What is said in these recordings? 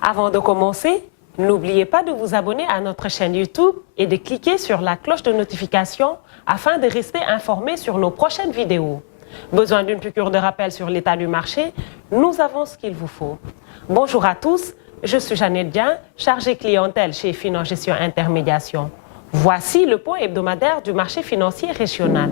Avant de commencer, n'oubliez pas de vous abonner à notre chaîne YouTube et de cliquer sur la cloche de notification afin de rester informé sur nos prochaines vidéos. Besoin d'une piqûre de rappel sur l'état du marché? Nous avons ce qu'il vous faut. Bonjour à tous, je suis Jeannette Dian, chargée clientèle chez Finance Gestion Intermédiation. Voici le point hebdomadaire du marché financier régional.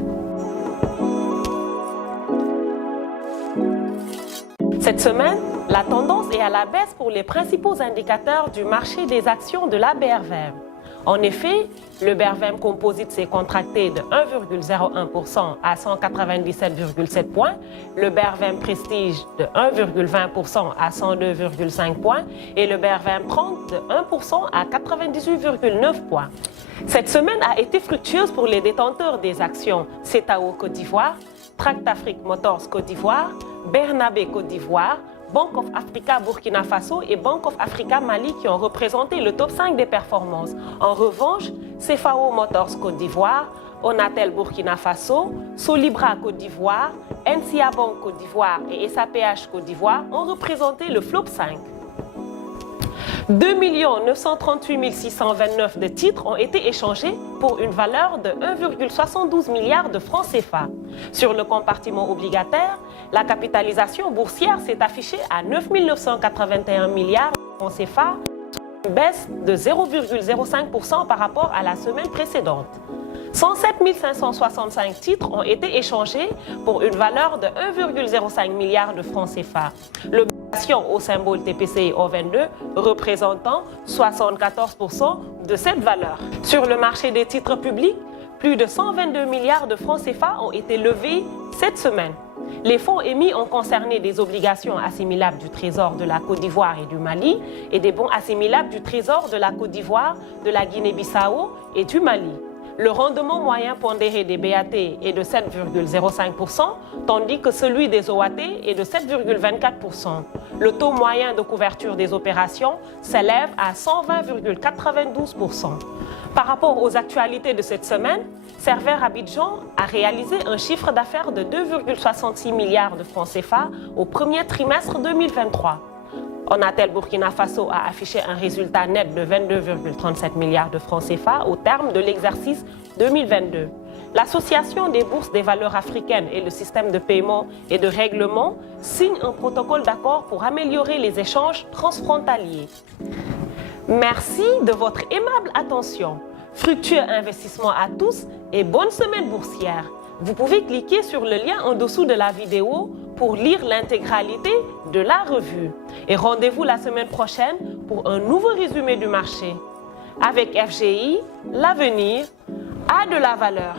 Cette semaine, la tendance est à la baisse pour les principaux indicateurs du marché des actions de la BRVM. En effet, le BRVM Composite s'est contracté de 1,01% à 197,7 points, le BRVM Prestige de 1,20% à 102,5 points et le BRVM 30 de 1% à 98,9 points. Cette semaine a été fructueuse pour les détenteurs des actions CETAO Côte d'Ivoire, Tract Afrique Motors Côte d'Ivoire, Bernabé Côte d'Ivoire, Bank of Africa Burkina Faso et Bank of Africa Mali qui ont représenté le top 5 des performances. En revanche, CFAO Motors Côte d'Ivoire, Onatel Burkina Faso, Solibra Côte d'Ivoire, NCA Bank Côte d'Ivoire et SAPH Côte d'Ivoire ont représenté le flop 5. 2 938 629 de titres ont été échangés pour une valeur de 1,72 milliard de francs CFA. Sur le compartiment obligataire, la capitalisation boursière s'est affichée à 9 981 milliards de francs CFA, une baisse de 0,05% par rapport à la semaine précédente. 107 565 titres ont été échangés pour une valeur de 1,05 milliard de francs CFA. L'obligation au symbole TPCI O22 représentant 74% de cette valeur. Sur le marché des titres publics, plus de 122 milliards de francs CFA ont été levés cette semaine. Les fonds émis ont concerné des obligations assimilables du Trésor de la Côte d'Ivoire et du Mali et des bons assimilables du Trésor de la Côte d'Ivoire, de la Guinée-Bissau et du Mali. Le rendement moyen pondéré des BAT est de 7,05%, tandis que celui des OAT est de 7,24%. Le taux moyen de couverture des opérations s'élève à 120,92%. Par rapport aux actualités de cette semaine, Serveur Abidjan a réalisé un chiffre d'affaires de 2,66 milliards de francs CFA au premier trimestre 2023. Onatel Burkina Faso a affiché un résultat net de 22,37 milliards de francs CFA au terme de l'exercice 2022. L'Association des bourses des valeurs africaines et le système de paiement et de règlement signent un protocole d'accord pour améliorer les échanges transfrontaliers. Merci de votre aimable attention. Fructueux investissement à tous et bonne semaine boursière. Vous pouvez cliquer sur le lien en dessous de la vidéo pour lire l'intégralité de la revue. Et rendez-vous la semaine prochaine pour un nouveau résumé du marché. Avec FGI, l'avenir a de la valeur.